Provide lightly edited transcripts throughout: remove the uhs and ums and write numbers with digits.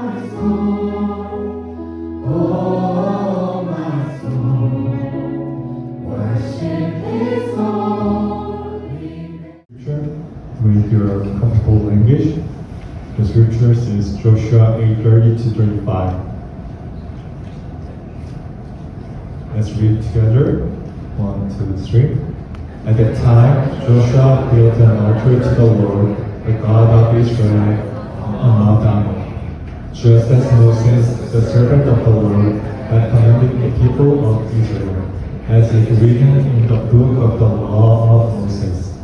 With your comfortable language, the scriptures is Joshua 8:30-35. Let's read together. 1, 2, 3. At that time, Joshua built an altar to the Lord, the God of Israel, on Mount Carmel, just as Moses, the servant of the Lord, had commanded the people of Israel, as is written in the book of the law of Moses.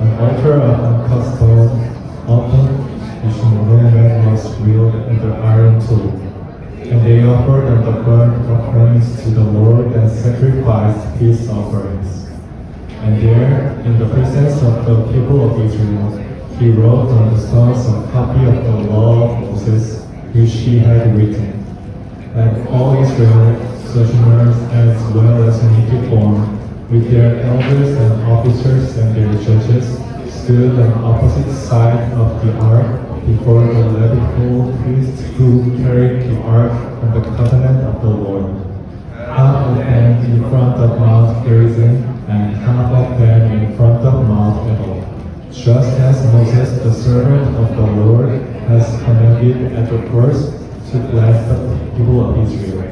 An altar of uncut stone, upon which no man was wheeled and the iron tool. And they offered on the burnt offerings to the Lord and sacrificed peace offerings. And there, in the presence of the people of Israel, he wrote on the stones a copy of the law of Moses, which he had written. And all Israel, sojourners as well as native born, with their elders and officers and their judges, stood on opposite side of the ark before the Levitical priests who carried the ark of the covenant of the Lord. Half of them in front of Mount Gerizim and half of them in front of Mount Ebal, just as Moses, the servant of the Lord, has commanded at the first to bless the people of Israel.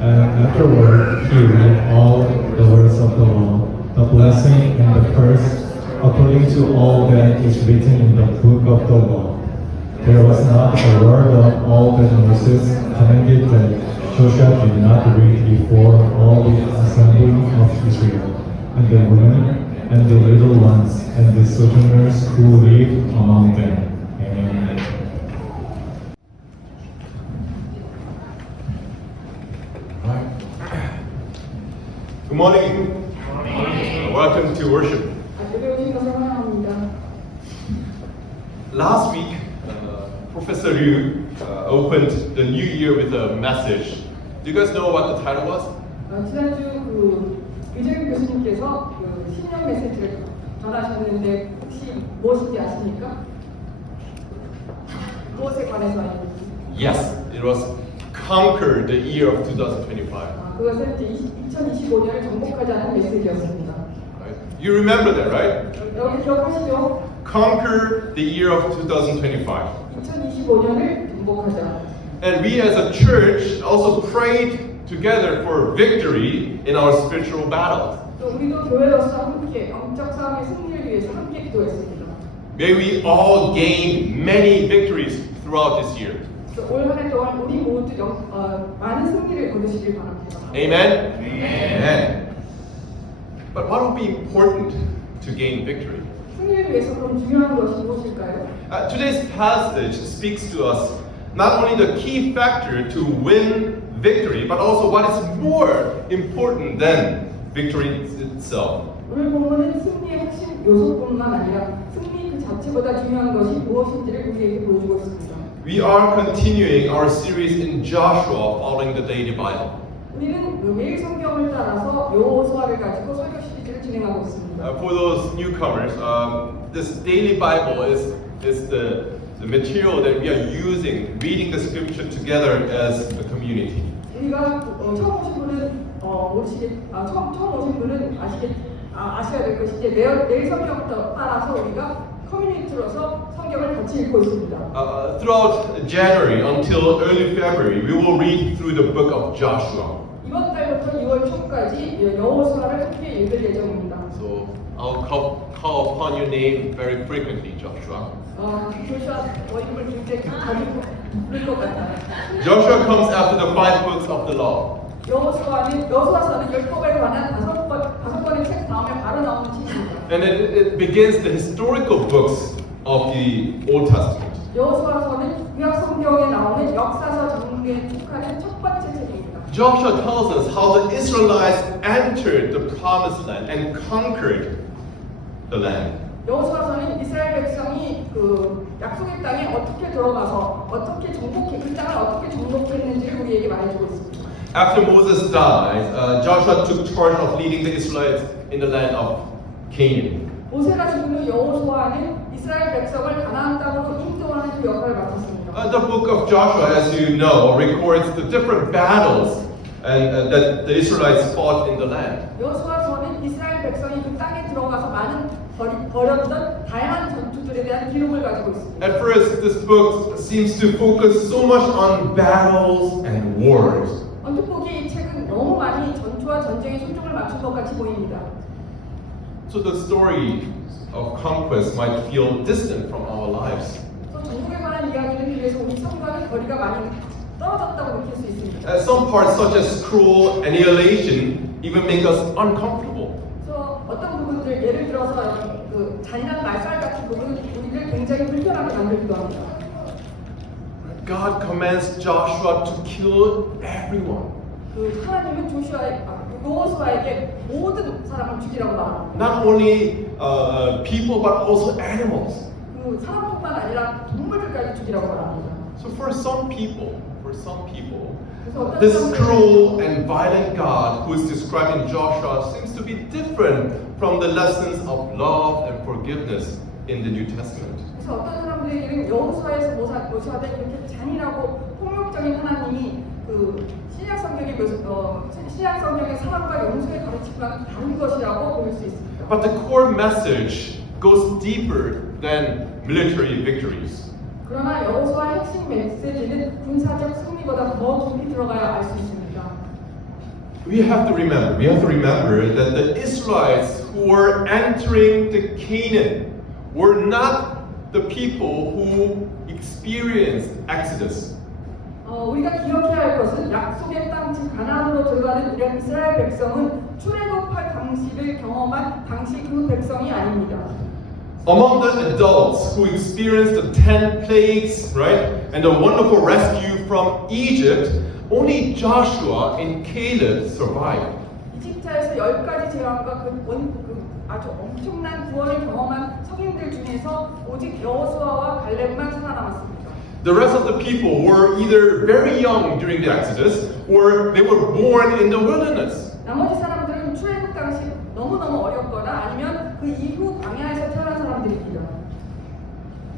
And afterward, he read all the words of the law, the blessing and the curse, according to all that is written in the book of the law. There was not a word of all that Moses commanded that Joshua did not read before all the assembly of Israel, and the women, and the little ones, and the sojourners who live among them. Amen. Good morning. Welcome to worship. Last week, Professor Liu opened the new year with a message. Do you guys know what the title was? 지난주 유재윤 교수님께서 신년 메시지를 전하셨는데 혹시 무엇인지 아십니까? 무엇에 관해서 아닙니까? Yes, it was Conquer the Year of 2025. 그것은 2025년을 정복하자는 메시지였습니다. Right? You remember that, right? 여러분 기억하시죠? Conquer the Year of 2025. 2025년을 정복하자. And we as a church also prayed together for victory in our spiritual battles. 또 우리도 교회로서 함께 영적 싸움의 승리를 위해서 함께 기도했습니다. May we all gain many victories throughout this year. 올 한 해 동안 우리 모두 많은 승리를 거두시길 바랍니다. Amen? Amen. But what will be important to gain victory? 승리를 위해서 그럼 중요한 것이 무엇일까요? Today's passage speaks to us not only the key factor to win victory, but also what is more important than victory itself. 오늘 본문은 승리의 핵심 요소뿐만 아니라 승리 그 자체보다 중요한 것이 무엇인지를 우리에게 보여주고 있습니다. We are continuing our series in Joshua following the daily Bible. 우리는 매일 성경을 따라서 여호수아를 가지고 설교 시리즈를 진행하고 있습니다. For those newcomers, this daily Bible is the material that we are using, reading the scripture together as a community. 우리가 처음 오신 분은 처음 오신 분은 아셔야 될 것이 매일 성경 따라서 우리가 커뮤니티로서 성경을 같이 읽고 있습니다. Throughout January until early February, we will read through the book of Joshua. 이번 달부터 2월 초까지 여호수아를 함께 읽을 예정입니다. So I'll call upon your name very frequently, Joshua. 조슈아 이름을 굉장히 자주 부를 것 같아요. Joshua comes after the 5 books of the law. 여호수아서는 율법에 관한 5권의 책 다음에 바로 나오는 책입니다. And it begins the historical books of the Old Testament. 여호수아서는 구약 성경에 나오는 역사서 장르에 속하는 첫 번째 책입니다. Joshua tells us how the Israelites entered the promised land and conquered the land. 여호수아서는 이스라엘 백성이 그 약속의 땅에 어떻게 들어가서 어떻게 그 땅을 어떻게 정복했는지를 우리에게 말해주고 있습니다. After Moses dies, Joshua took charge of leading the Israelites in the land of Canaan. 모세가 죽은 후 여호수아는 이스라엘 백성을 가나안 땅으로 인도하는 그 역할을 맡았습니다. The book of Joshua, as you know, records the different battles that the Israelites fought in the land. 여호수아서는 이스라엘 백성이 그 땅에 들어가서 많은 벌였던 다양한 전투들에 대한 기록을 가지고 있습니다. At first, this book seems to focus so much on battles and wars. 언뜻 보기에 이 책은 너무 많이 전투와 전쟁에 초점을 맞춘 것 같이 보입니다. So the story of conquest might feel distant from our lives. 또 전국에 관한 이야기는 그래서 우리 삶과는 거리가 많이 떨어졌다고 느낄 수 있습니다. Some parts, such as cruel annihilation, even make us uncomfortable. 그래서 어떤 부분들 예를 들어서 그 잔인한 말살 같은 부분은 우리를 굉장히 불편하게 만들기도 합니다. God commands Joshua to kill everyone. 그 하나님은 여호수아에게 모든 사람을 죽이라고 말합니다. Not only people, but also animals. 그 사람뿐만 아니라 동물들까지 죽이라고 말합니다. So for some people, 그래서 어떤 this 사람들은 cruel and violent God who is described in Joshua seems to be different from the lessons of love and forgiveness in the New Testament. 그래서 어떤 사람들에게는 여호수아에서 묘사된 이렇게 잔인하고 폭력적인 하나님이 그 신약 성경의 사랑과 용서의 가르침과는 다른 것이라고 보일 수 있습니다. But the core message goes deeper than military victories. 그러나 여호수아의 핵심 메시지는 군사적 승리보다 더 깊이 들어가야 알 수 있습니다. We have to remember that the Israelites who were entering the Canaan were not the people who experienced Exodus. 우리가 기억해야 할 것은 약속의 땅, 즉 가나안으로 들어가는 이런 이스라엘 백성은 출애굽할 당시를 경험한 당시 그 백성이 아닙니다. Among the adults who experienced the 10 plagues, right, and the wonderful rescue from Egypt, only Joshua and Caleb survived. 이집트에서 10가지 재앙과 아주 엄청난 구원을 경험한 성인들 중에서 오직 여호수아와 갈렙만 살아남았습니다. The rest of the people were either very young during the Exodus or they were born in the wilderness. 나머지 사람들은 출애굽 당시 너무너무 어렸거나 아니면 그 이후 광야에서 태어난 사람들입니다.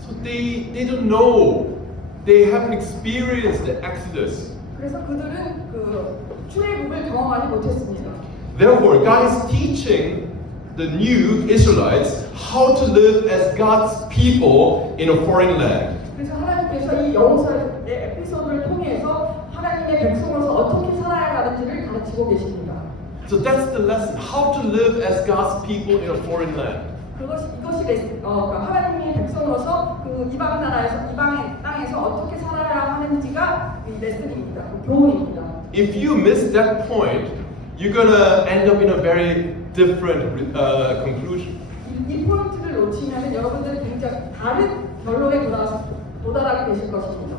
So they don't know. They haven't experienced the Exodus. 그래서 그들은 그 출애굽을 경험하지 못했습니다. Therefore, God is teaching the new Israelites how to live as God's people in a foreign land. 그래서 하나님께서 이 여호수아의 에피소드를 통해서 하나님의 백성으로서 어떻게 살아야 하는지를 가르치고 계십니다. So that's the lesson: how to live as God's people in a foreign land. 이것이 하나님의 백성으로서 그 이방 나라에서 이방의 땅에서 어떻게 살아야 하는지가 이 레슨입니다. 교훈입니다. If you miss that point, you're gonna end up in a very different conclusion. 이 포인트를 놓치면 여러분들은 굉장히 다른 결론에 도달하게 되실 것입니다.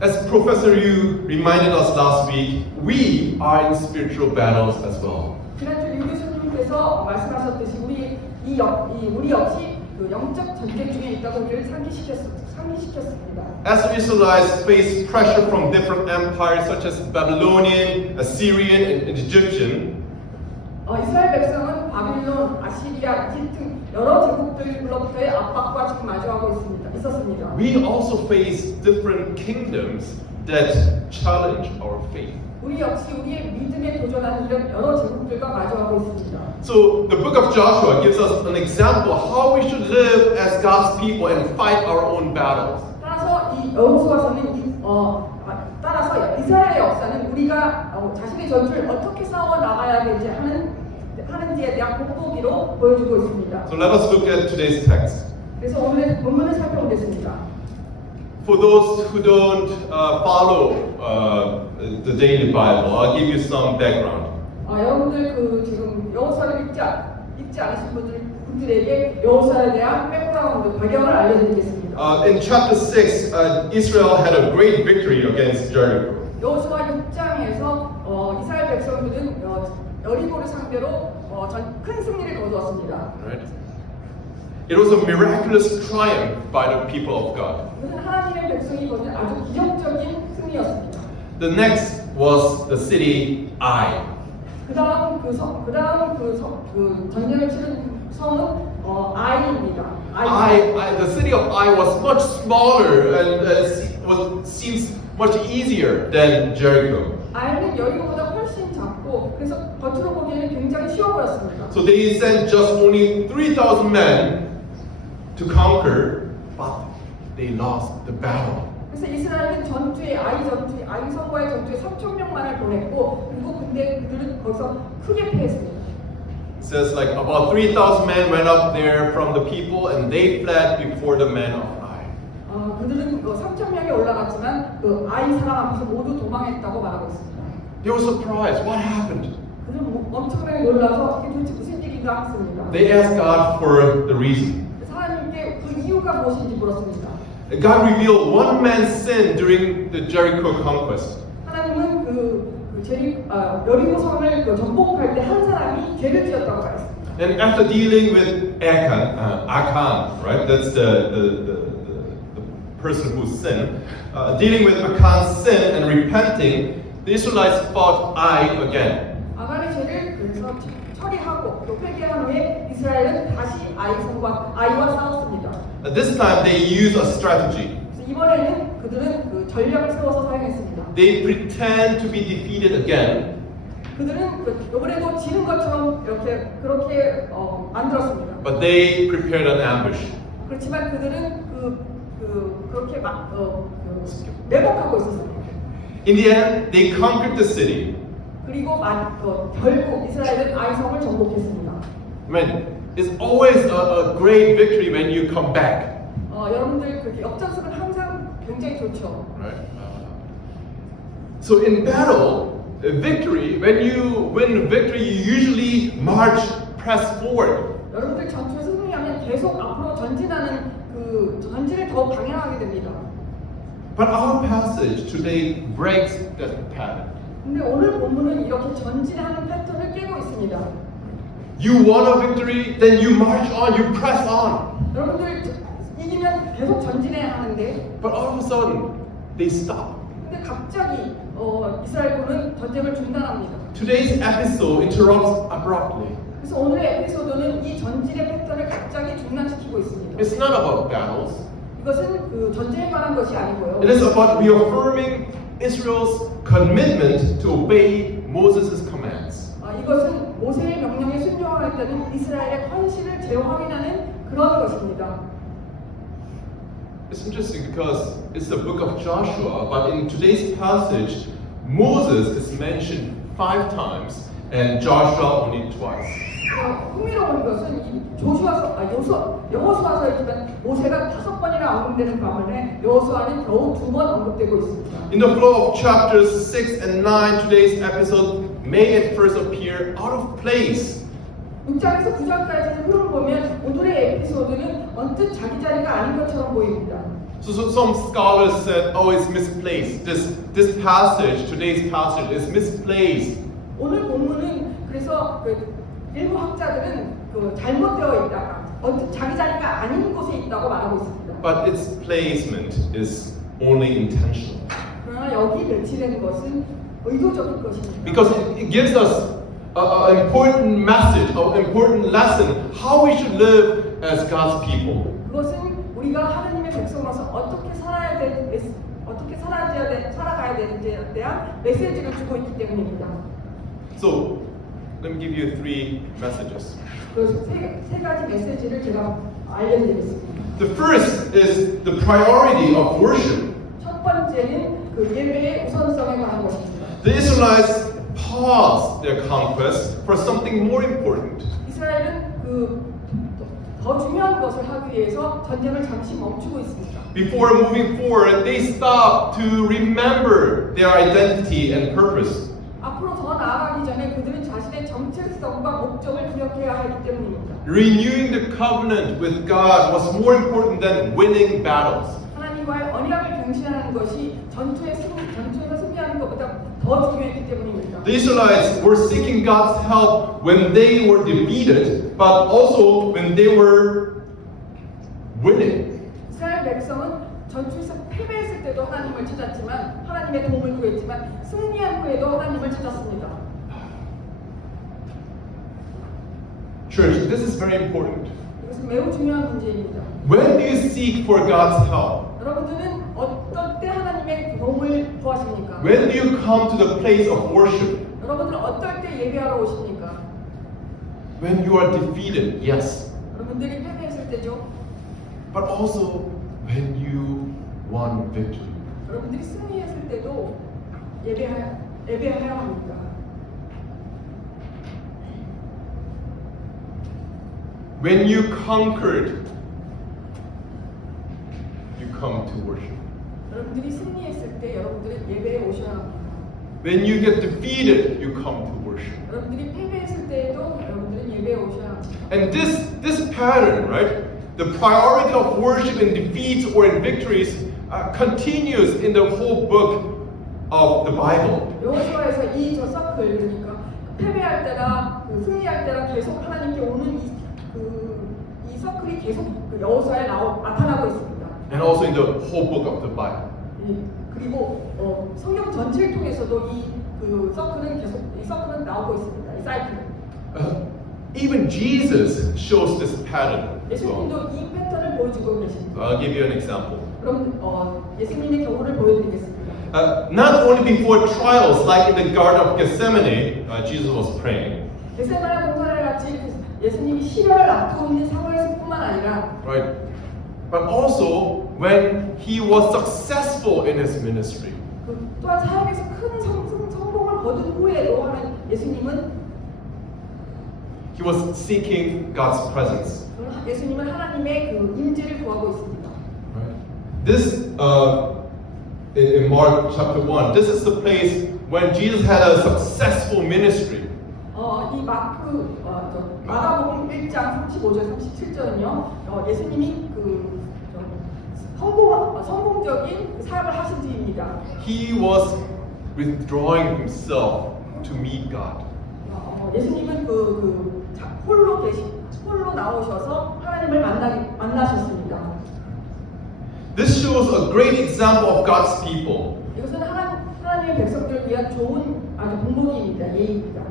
As Professor Yu reminded us last week, we are in spiritual battles as well. 지난주 유 교수님께서 말씀하셨듯이 우리 역시 그 영적 전쟁 중에 있다고 우리를 상기시켰습니다. As the Israelites face pressure from different empires such as Babylonian, Assyrian, and Egyptian, 이스라엘 백성은 바빌론, 아시리아, 이집트 여러 제국들로부터의 압박과 지금 마주하고 있었습니다. we also face different kingdoms that challenge our faith. 우리 역시 우리의 믿음에 도전하는 이런 여러 제국들과 마주하고 있습니다. So the book of Joshua gives us an example how we should live as God's people and fight our own battles. 따라서 이 여호수아서는 따라서 이스라엘의 역사는 우리가 자신의 전투를 어떻게 싸워 나가야 되지 하는지에 대한 본보기로 보여주고 있습니다. So let us look at today's text. 그래서 오늘의 본문을 살펴보겠습니다. For those who don't follow the daily Bible, I'll give you some background. 여러분들 그 지금 여호수아를 읽지 않으신 분들에게 여호수아에 대한 백그라운드 배경을 알려드리겠습니다. In chapter 6, Israel had a great victory against Jericho. 여호수아 6장에서 이스라엘 백성들은 여리고를 상대로 큰 승리를 거두었습니다. Right? It was a miraculous triumph by the people of God. 이것은 하나님의 백성이 거둔 아주 기적적인 승리였습니다. The next was the city Ai. 그다음 전쟁을 치른 성은 아이입니다. the city of Ai was much smaller and seems much easier than Jericho. 아이는 여리고보다 훨씬 작고 그래서 겉으로 보기에는 굉장히 쉬워 보였습니다. So they sent just only 3,000 men to conquer, but they lost the battle. 그래서 이스라엘은 아이 성과의 전투에 3,000명만을 보냈고 그리고 근데 그들은 거기서 크게 패했습니다. It says like about 3,000 men went up there from the people and they fled before the men of Ai. 그들은 3,000명이 올라갔지만 그 아이 사람 앞에서 모두 도망했다고 말하고 있습니다. They were surprised. What happened? 그들은 엄청나게 놀라서 이게 도대체 무슨 일인가 했습니다. They asked God for the reason. 하나님께 그 이유가 무엇인지 물었습니다. God revealed one man's sin during the Jericho conquest. 하나님은 여리고 성을 정복할 때 한 사람이 죄를 지었다고 말했습니다. And after dealing with Achan, right? That's the person who sinned. Dealing with Achan's sin and repenting, the Israelites fought Ai again. 아간의 죄를 그래서 처리하고 또 회개한 후에 이스라엘은 다시 아이와 싸웠습니다. This time they used a strategy. 그래서 이번에는 그들은 그 전략을 세워서 사용했습니다. They pretend to be defeated again. 그들은 이번에도 지는 것처럼 그렇게 만들었습니다. But they prepared an ambush. 그렇지만 그들은 그렇게 매복하고 있었습니다. In the end, they conquered the city. 그리고 결국 이스라엘은 아이성을 정복했습니다. I mean, it's always a great victory when you come back. 여러분들 그렇게 역전승은 항상 굉장히 좋죠. Right? So in battle, victory, when you win victory, you usually press forward. 여러분들 전투에 승리하면 계속 앞으로 전진하는 전진을 더 방향하게 됩니다. But our passage today breaks that pattern. 근데 오늘 본문은 이렇게 전진하는 패턴을 깨고 있습니다. You won a victory, then you march on, you press on. 여러분들 이기면 계속 전진해야 하는데, But all of a sudden, they stop. 근데 갑자기 이스라엘군은 전쟁을 중단합니다. Today's episode interrupts abruptly. 그래서 오늘의 에피소드는 이 전진의 패턴을 갑자기 중단시키고 있습니다. It's not about battles. 이것은 그 전쟁에 관한 것이 아니고요. It is about reaffirming Israel's commitment to obey Moses' commands. 이것은 모세의 명령에 순종하겠다는 이스라엘의 헌신을 재확인하는 그런 것입니다. It's interesting because it's the book of Joshua, but in today's passage, Moses is mentioned 5 times and Joshua only twice. 흥미로운 것은 이 여호수아서이지만 모세가 5번이나 언급되는 반면에 여호수아는 겨우 2번 언급되고 있습니다. In the flow of chapters 6 and 9, today's episode may at first appear out of place. 6장에서 9장까지의 흐름을 보면 오늘의 에피소드는 언뜻 자기 자리가 아닌 것처럼 보입니다. So some scholars said, oh, it's misplaced. This passage, today's passage, is misplaced. 오늘 본문은 그래서 일부 학자들은 잘못되어 있다, 언뜻 자기 자리가 아닌 곳에 있다고 말하고 있습니다. But its placement is only intentional. 그러나 여기 배치된 것은 의도적인 것입니다. Because it gives us an important message, an important lesson, how we should live as God's people. 그것은 우리가 하나님의 백성으로서 어떻게 살아가야 되는지에 대한 메시지를 주고 있기 때문입니다. So, let me give you 3 messages. 그래서 세 가지 메시지를 제가 알려드리겠습니다. The first is the priority of worship. 첫 번째는 그 예배의 우선성에 관한 것입니다. The Israelites paused their conquest for something more important. 이스라엘은 더 중요한 것을 하기 위해서 전쟁을 잠시 멈추고 있습니다. Before moving forward, they stopped to remember their identity and purpose. 앞으로 더 나아가기 전에 그들은 자신의 정체성과 목적을 기억해야 하기 때문입니다. Renewing the covenant with God was more important than winning battles. 하나님과의 언약을 경신하는 것이 전투에서 승리하는 것보다 더 중요했기 때문입니다. The Israelites were seeking God's help when they were defeated, but also when they were winning. 이스라엘 백성은 전투에서 패배했을 때도 하나님을 찾았지만 하나님의 도움을 구했지만 승리한 후에도 하나님을 찾았습니다. Church, this is very important. 이것은 매우 중요한 문제입니다. When do you seek for God's help? 여러분들은 어떨 때 하나님의 도움을 구하십니까? When do you come to the place of worship? 여러분들은 어떨 때 예배하러 오십니까? When you are defeated, yes. 여러분들이 패배했을 때죠. But also when you won victory. 여러분들이 승리했을 때도 예배해야 합니다. When you conquered, you come to worship. 여러분들이 승리했을 때 여러분들은 예배에 오셔야 합니다. When you get defeated, you come to worship. 여러분들이 패배했을 때에도 여러분들은 예배에 오셔야 합니다. And this pattern, right? The priority of worship in defeats or in victories continues in the whole book of the Bible. 여호수아에서 이 서클 그러니까 패배할 때나 승리할 때나 계속 하나님께 오는 이 서클이 계속 여호수아에 나타나고 있습니다. And also in the whole book of the Bible. 그리고 성경 전체를 통해서도 이 서클은 나오고 있습니다. 이 사이클. Even Jesus shows this pattern as well. 예수님도 이 패턴을 보여주고 So 계십니다. I'll give you an example. 그럼 예수님의 경우를 보여드리겠습니다. Not only before trials, like in the Garden of Gethsemane, Jesus was praying, 겟세마네 공사를 같이 예수님이 시련을 앞두고 있는 상황에서뿐만 아니라 right? But also when he was successful in his ministry. 또한 사역에서 큰 성공을 거둔 후에도 하는 예수님은 He was seeking God's presence. 예수님은 하나님의 임재를 구하고 있습니다. Right? This in Mark chapter 1, this is the place when Jesus had a successful ministry. 이 마가복음 1장 35절 37절은요. 예수님이 성공적인 사역을 하신 뒤입니다. He was withdrawing himself to meet God. 예수님은 홀로 나오셔서 하나님을 만나셨습니다. This shows a great example of God's people. 이것은 하나님의 백성들을 위한 좋은 아주 본보기입니다. 예입니다.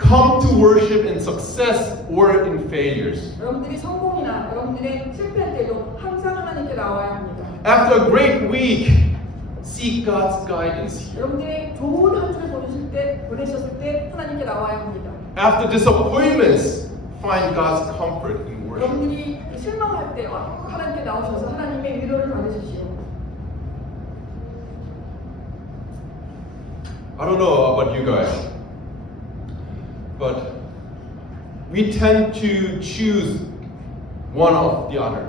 Come to worship in success or in failures. 여러분들이 성공이나 여러분들의 실패할 때도 항상 하나님께 나와야 합니다. After a great week, seek God's guidance. 여러분들이 좋은 한 주를 보내셨을 때 하나님께 나와야 합니다. After disappointments, find God's comfort in worship. 여러분들이 실망할 때 하나님께 나오셔서 하나님의 위로를 받으십시오. I don't know about you guys, but we tend to choose one of the other.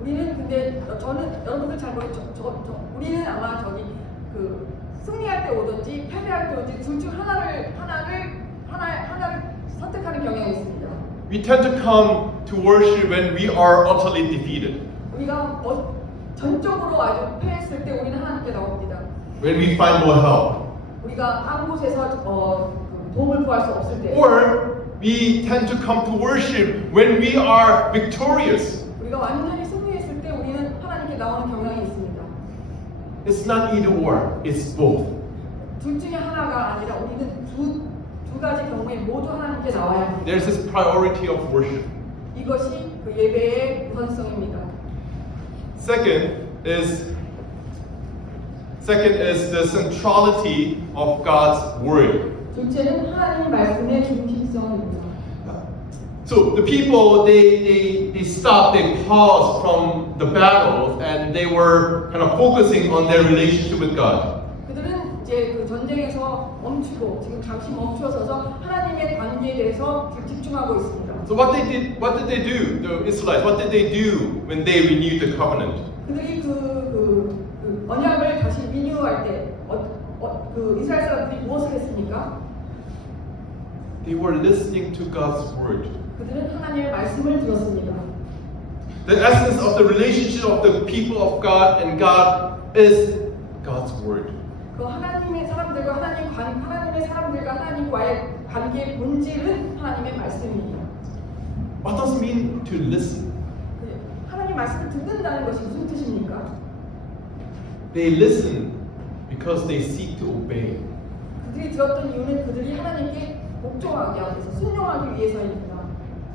우리는 근데 저는 여러분들 잘 모르죠. 우리는 아마 승리할 때 오든지 패배할 때 오든지 둘 중 하나를 선택하는 경향이 있습니다. We tend to come to worship when we are utterly defeated, 우리가 전적으로 아주 패했을 때 우리는 하나님께 나옵니다. when we find no help. 우리가 한 곳에서 도움을 구할 수 없을 때, Or we tend to come to worship when we are victorious. 우리가 완전히 승리했을 때 우리는 하나님께 나오는 경향이 있습니다. It's not either or, it's both. 둘 중에 하나가 아니라 우리는 두 가지 경우에 모두 하나님께 나와야 합니다. There's this priority of worship. 이것이 예배의 우선성입니다. Second is the centrality of God's word. 둘째는 하나님 말씀의 중심성입니다. So the people they stopped, they paused from the battles, and they were kind of focusing on their relationship with God. 그들은 이제 전쟁에서 멈추고 지금 잠시 멈추어서서 하나님의 관계에 대해서 집중하고 있습니다. So what did they do? The Israelites, what did they do when they renewed the covenant? 그들이 언약을 다시 리뉴할 때 이스라엘 사람들이 무엇을 했습니까? They were listening to God's word. 그들은 하나님의 말씀을 들었습니다. The essence of the relationship of the people of God and God is God's word. 그 하나님의 사람들과 하나님과의 관계의 본질은 하나님의 말씀입니다. What does it mean to listen? 하나님 말씀을 듣는다는 것이 무슨 뜻입니까? They listen because they seek to obey. 그들이 들었던 이유는 그들이 하나님께 복종하기 위해서 순종하기 위해서입니다.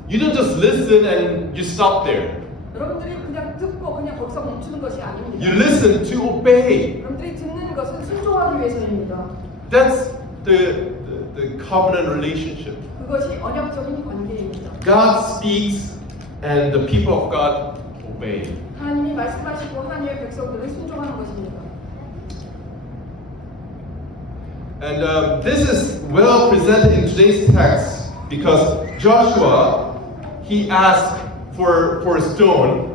you don't just listen and you stop there. 여러분들이 그냥 듣고 그냥 거기서 멈추는 것이 아닙니다. You listen to obey. 여러분들이 듣는 것은 순종하기 위해서입니다. That's the covenant relationship. 그것이 언약적인 관계입니다. God speaks and the people of God obey. 하나님이 말씀하시고 하나님의 백성들을 순종하는 것입니다. And this is well presented in today's text because Joshua, he asked for a stone.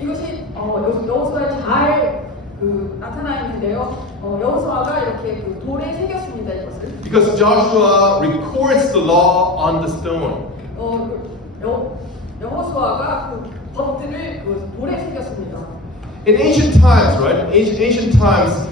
이것이 여호수아에 잘 나타나 있는데요. 여호수아가 이렇게 돌에 새겼습니다. 이것을. Because Joshua records the law on the stone. 여호수아가 법들을 돌에 새겼습니다. In ancient times, right? Ancient times,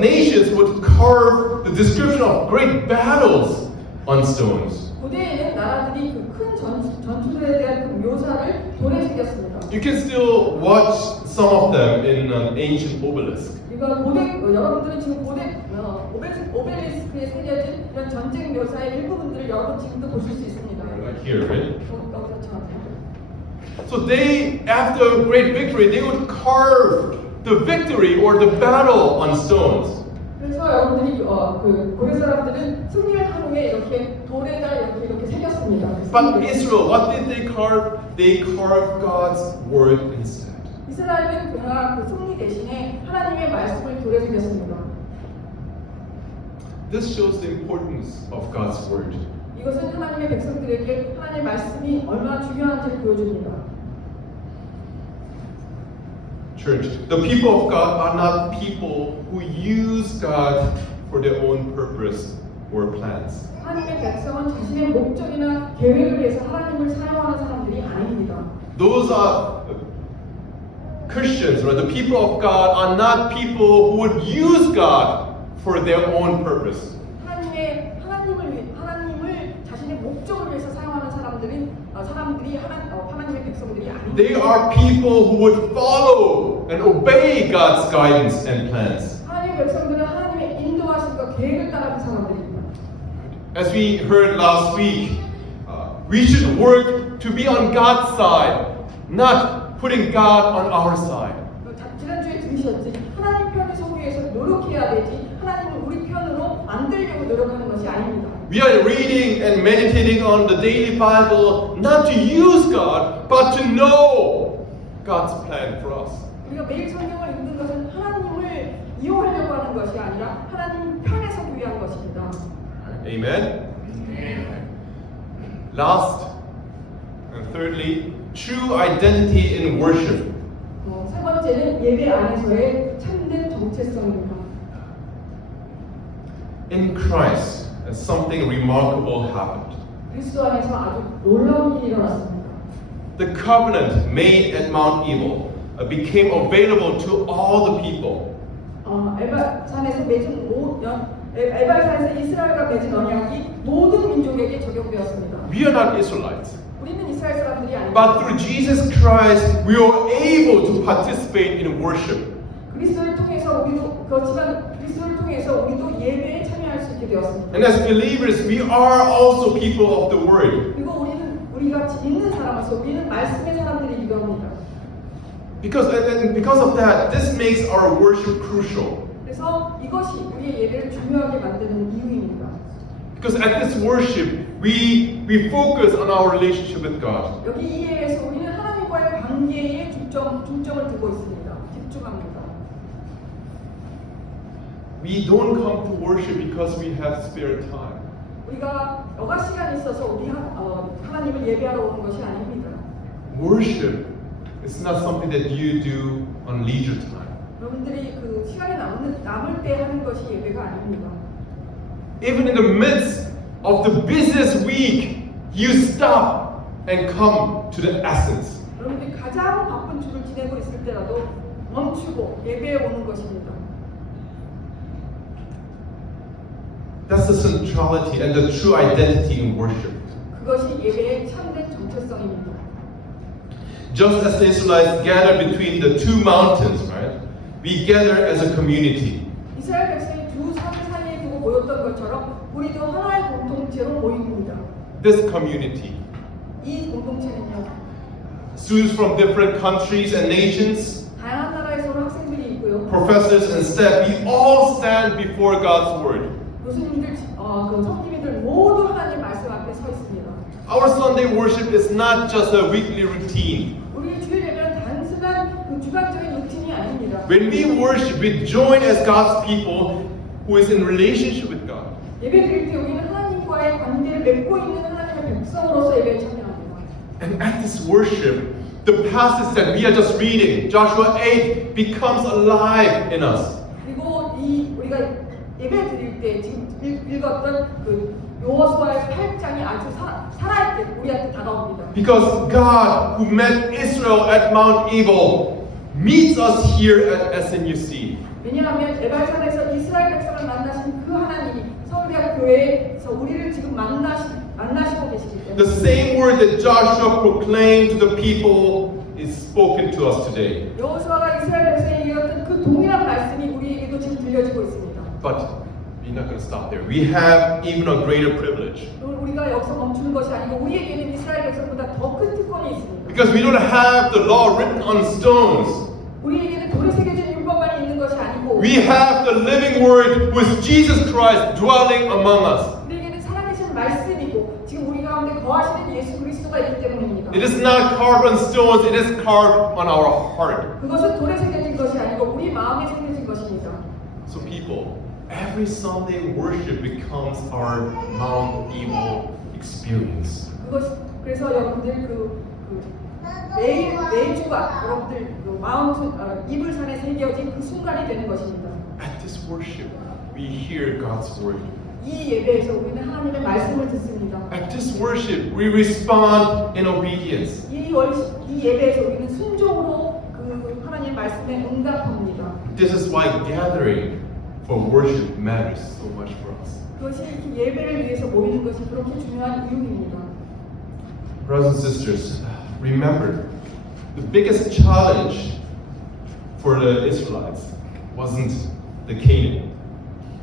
nations would carve the description of great battles on stones. 고대에는 나라들이 큰 전투들에 대한 묘사를 돌에 새겼습니다. You can still watch some of them in an ancient obelisk. 이건 여러분들은 지금 오벨리스크에 새겨진 이런 전쟁 묘사의 일부분들을 여러분 지금도 보실 수 있습니다. Like here, right? 여기서처럼. So they, after a great victory, they would carve the victory or the battle on stones. 그래서 여러분들이 고대 사람들은 승리를 한 후에 이렇게 돌에다 이렇게 새겼습니다. But Israel, what did they carve? They carved God's word instead. 이스라엘은 그러나 그 승리 대신에 하나님의 말씀을 돌에 새겼습니다. This shows the importance of God's word. 이것은 하나님의 백성들에게 하나님의 말씀이 얼마나 중요한지를 보여줍니다. Church, the people of God are not people who use God for their own purpose or plans. 하나님의 백성은 자신의 목적이나 계획을 위해서 하나님을 사용하는 사람들이 아닙니다. Those are Christians, right? The people of God are not people who would use God for their own purpose. 하나님을 자신의 목적을 위해서 사용하는 사람들이 하나님의 백성들이 아닙니다. They are people who would follow and obey God's guidance and plans. 하나님의 백성들은 하나님의 인도하심과 계획을 따르는 사람들입니다. As we heard last week, we should work to be on God's side, not putting God on our side. 지난주에 들으셨지? 하나님 편에 서기 위해서 노력해야 되지 하나님을 우리 편으로 만들려고 노력하는 것이 아닙니다. We are reading and meditating on the daily Bible not to use God, but to know God's plan for us. 우리가 매일 성경을 읽는 것은 하나님을 이용하려고 하는 것이 아니라 하나님 편에 서기 위한 것입니다. Amen? Last and thirdly, true identity in worship. 세 번째는 예배 안에서의 참된 정체성입니다. In Christ, something remarkable happened. 그리스도 안에서 아주 놀라운 일이 일어났습니다. The covenant made at Mount Ebal became available to all the people. 에발산에서 에발산에서 이스라엘과 맺은 언약이 모든 민족에게 적용되었습니다. We are not Israelites. 우리는 이스라엘 사람들이 아닙니다. But through Jesus Christ, we are able to participate in worship. 그리스도를 통해서 우리도 예배에 참여할 수 있게 되었습니다. And as believers, we are also people of the Word. 그리고 우리가 믿는 사람으로서 우리는 말씀의 사람들이기도 합니다. Because of that, this makes our worship crucial. 그래서 이것이 우리의 예배를 중요하게 만드는 이유입니다. Because at this worship, we focus on our relationship with God. 여기 이 예배에서 우리는 하나님과의 관계에 중점을 두고 있습니다. 집중합니다. We don't come to worship because we have spare time. 우리가 여가 시간이 있어서 우리 하나님을 예배하러 오는 것이 아닙니다. Worship is not something that you do on leisure time. 여러분들이 그 시간이 남을 때 하는 것이 예배가 아닙니다. Even in the midst of the busiest week, you stop and come to the essence. 여러분들이 가장 바쁜 주를 지내고 있을 때라도 멈추고 예배에 오는 것입니다. That's the centrality and the true identity in worship. 그것이 예배의 참된 정체성입니다. Just as the Israelites gathered between the two mountains, right? We gather as a community. 이스라엘 백성이 두 산 사이에 두고 모였던 것처럼 우리도 하나의 공동체로 모입니다. This community, 이 공동체는요. Students from different countries and nations, 다양한 나라에서 온 학생들이 있고요. professors and staff, we all stand before God's word. 교수님들, 그 성님이들 모두 하나님 말씀 앞에 서 있습니다. Our Sunday worship is not just a weekly routine. 우리의 주일 예배는 단순한 그 주간적인 루틴이 아닙니다. When we worship, we join as God's people who is in relationship with God. 예배 드릴 때 우리는 하나님과의 관계를 맺고 있는 하나님의 백성으로서 예배에 참여합니다. And at this worship, the passage that we are just reading, Joshua 8, becomes alive in us. 그리고 우리가 예배 드릴 때 지금 읽었던 그 여호수아의 8장이 아주 살아있게 우리한테 다가옵니다. Because God, who met Israel at Mount Ebal, meets us here at SNUC. 왜냐하면 에발산에서 이스라엘 백성을 만나신 그 하나님이 서울대학 교회에서 우리를 지금 만나시고 계시기 때문에 The same word that Joshua proclaimed to the people is spoken to us today. 여호수아가 이스라엘 백성에게 이었던 그 동일한 말씀이 우리에게도 지금 들려지고 있습니다. But we're not going to stop there. We have even a greater privilege. 우리가 여기서 멈추는 것이 아니고 우리에게는 이스라엘 백성보다 더 큰 특권이 있습니다. Because we don't have the law written on stones. 우리에게는 돌에 새겨진 율법만이 있는 것이 아니고 We have the living word with Jesus Christ dwelling among us. 우리에게는 살아계신 말씀이고 지금 우리 가운데 거하시는 예수 그리스도가 있기 때문입니다. It is not carved on stones, it is carved on our heart. 그것은 돌에 새겨진 것이 아니고 우리 마음에 새겨진 것입니다. So people, every Sunday worship becomes our Mount Ebal experience. 그래서 여러분들 매일 주간 여러분들 이불산에 새겨진 그 순간이 되는 것입니다. At this worship, we hear God's word. 이 예배에서 우리는 하나님의 말씀을 듣습니다. At this worship, we respond in obedience. 이 예배에서 우리는 순종으로 그 하나님의 말씀에 응답합니다. This is why gathering for worship matters so much for us. 그것이 이렇게 예배를 위해서 모이는 것이 그렇게 중요한 이유입니다. Brothers and sisters, remember, the biggest challenge for the Israelites wasn't the Canaan.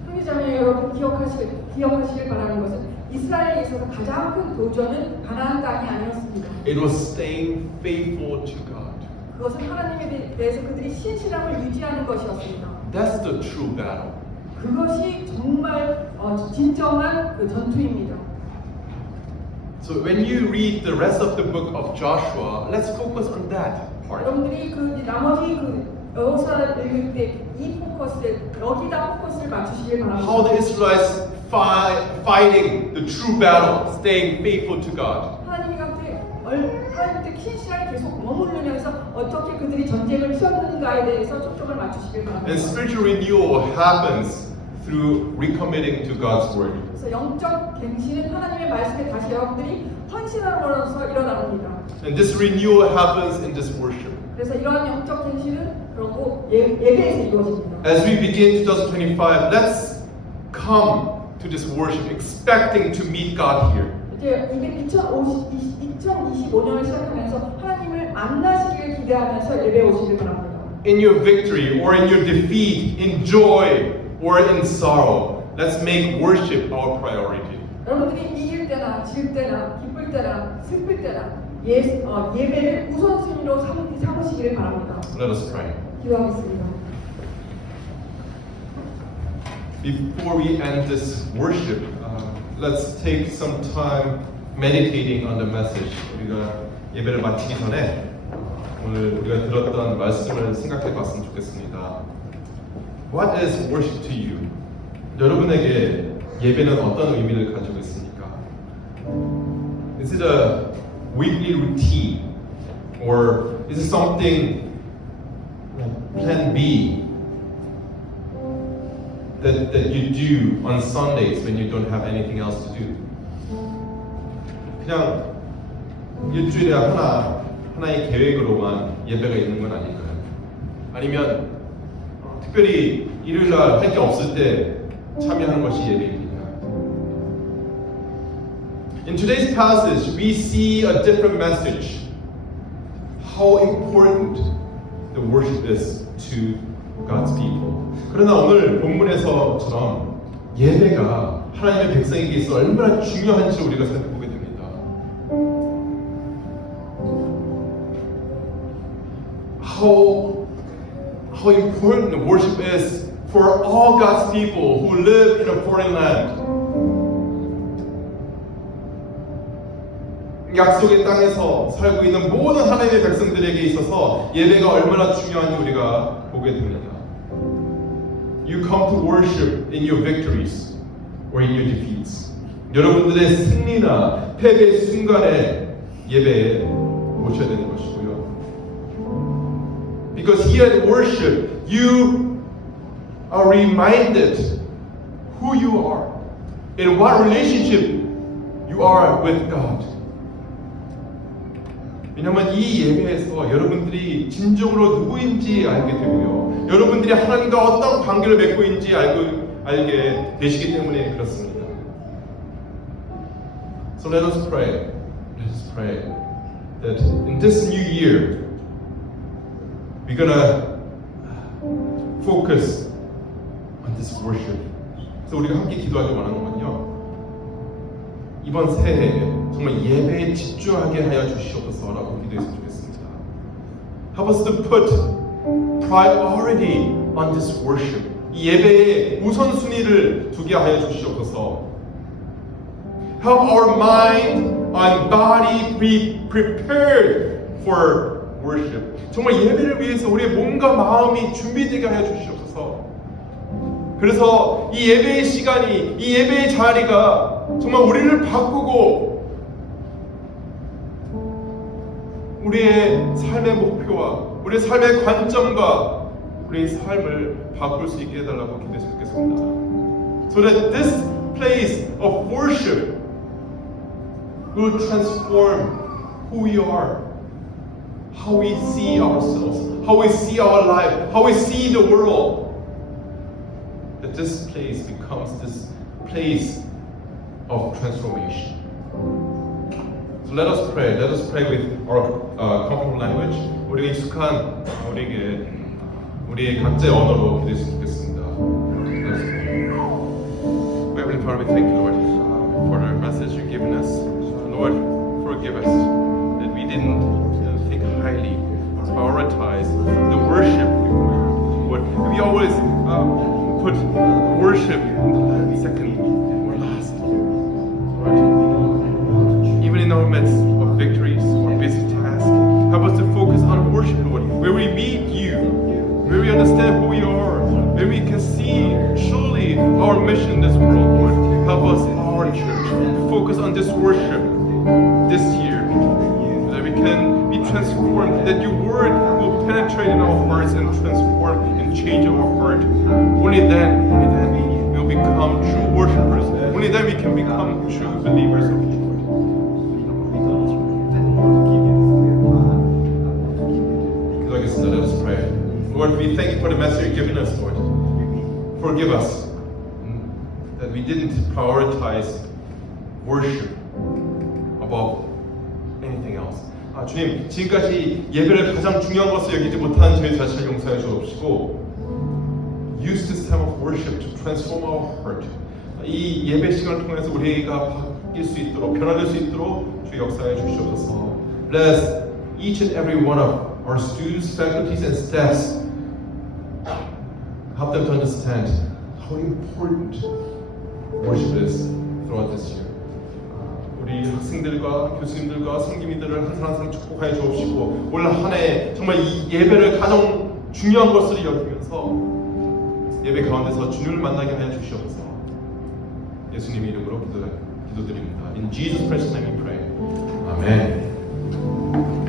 형제자매 여러분 기억하시길 바라는 것은 이스라엘에 있어서 가장 큰 도전은 가나안 땅이 아니었습니다. It was staying faithful to God. 그것은 하나님에 대해서 그들이 신실함을 유지하는 것이었습니다. That's the true battle. 그것이 정말 진정한 그 전투입니다. So when you read the rest of the book of Joshua, let's focus on that part. 여러분들이 나머지 여호수아를 읽을 때 이 여기다 포커스를 맞추시길 바랍니다. How the Israelites fighting the true battle, staying faithful to God. 하나님 곁에 신실하게 계속 머무르면서 어떻게 그들이 전쟁을 치렀는가에 대해서 초점을 맞추시길 바랍니다. And spiritual renewal happens through recommitting to God's word. 그래서 영적 갱신은 하나님의 말씀에 다시 여러분들이 헌신함으로써 일어납니다. And this renewal happens in this worship. 그래서 이러한 영적 갱신은 그러고 예배에서 이루어집니다. As we begin 2025, let's come to this worship expecting to meet God here. 이제 2025년을 시작하면서 하나님을 만나시기를 기대하면서 예배에 오시길 바랍니다. In your victory or in your defeat, in joy or in sorrow, let's make worship our priority. 여러분들이 이길 때나 질 때나 기쁠 때나 슬플 때나 예배를 우선순위로 삼으시기를 바랍니다. Let us pray. 기도하겠습니다. Before we end this worship, let's take some time meditating on the message. 우리가 예배를 마치기 전에 오늘 우리가 들었던 말씀을 생각해 봤으면 좋겠습니다. What is worship to you? 여러분에게 예배는 어떤 의미를 가지고 있습니까? Is it a weekly routine? Or is it something plan B that you do on Sundays when you don't have anything else to do? 그냥 일주일에 하나의 계획으로만 예배가 있는 건 아닐까요? 아니면 특별히 일요일날 할 게 없을 때 참여하는 것이 예배입니다. In today's passage, we see a different message. How important the worship is to God's people. 그러나 오늘 본문에서처럼 예배가 하나님의 백성에게 있어 얼마나 중요한지 우리가 살펴보게 됩니다. how important worship is for all God's people who live in a foreign land. 약속의 땅에서 살고 있는 모든 하나님의 백성들에게 있어서 예배가 얼마나 중요한지 우리가 보게 됩니다. You come to worship in your victories or in your defeats. 여러분들의 승리나 패배의 순간에 예배에 오셔야 되는 것이고요. Because here at worship, you are reminded who you are and what relationship you are with God. 왜냐하면 이 예배에서 여러분들이 진정으로 누구인지 알게 되고요. 여러분들이 하나님과 어떤 관계를 맺고 있는지 알게 되시기 때문에 그렇습니다. So let us pray. Let us pray that in this new year we're gonna focus on this worship. 그래서 우리가 함께 기도하기 원하는 건요. 이번 새해에 정말 예배에 집중하게 하여 주시옵소서라고 기도했으면 좋겠습니다. Help us to put priority on this worship. 이 예배에 우선순위를 두게 하여 주시옵소서. Help our mind and body be prepared for worship. 정말 예배를 위해서 우리의 몸과 마음이 준비되게 하여 주시옵소서. 그래서 이 예배의 시간이, 이 예배의 자리가 정말 우리를 바꾸고 우리의 삶의 목표와 우리의 삶의 관점과 우리의 삶을 바꿀 수 있게 해달라고 기도했으면 좋겠습니다. So that this place of worship will transform who we are, how we see ourselves, how we see our life, how we see the world. That this place becomes this place of transformation. So let us pray. Let us pray with our comfortable language. 우리가 익숙한 우리의 각자의 언어로 기도했으면 좋겠습니다. Heavenly Father, we thank you, Lord, for the message you've given us. Lord, forgive us that we didn't think highly, prioritize the worship. Lord, we always put worship second or last. Lord, even in our midst of victories or busy tasks, help us to focus on worship, Lord, where we meet you, where we understand who we are, where we can see truly our mission in this world, Lord. Help us, our church, to focus on this worship this year, so that we can be transformed, that your word will penetrate in our hearts and transform and change our heart. Only then we'll become true worshipers. Only then we can become true believers of you. Let us pray. Lord, we thank you for the message you've given us, Lord. Forgive us that we didn't prioritize worship above anything else. 주님, 지금까지 예배를 가장 중요한 것을 여기지 못한 저희 자신을 용서해 주옵시고, use this time of worship to transform our heart. 이 예배 시간을 통해서 우리가 바뀔 수 있도록, 변화될 수 있도록 주 역사해 주시옵소서. Bless each and every one of our students, faculties, and staffs. Help them to understand how important worship is throughout this year. 우리 학생들과 교수님들과 성기민들을 한 사람 한 사람 축복하여 주옵시고, 올 한 해 정말 이 예배를 가장 중요한 것으로 여기면서 예배 가운데서 주님을 만나게 하여 주시옵소서. 예수님 이름으로 기도드립니다. In Jesus Christ's name we pray. 아멘.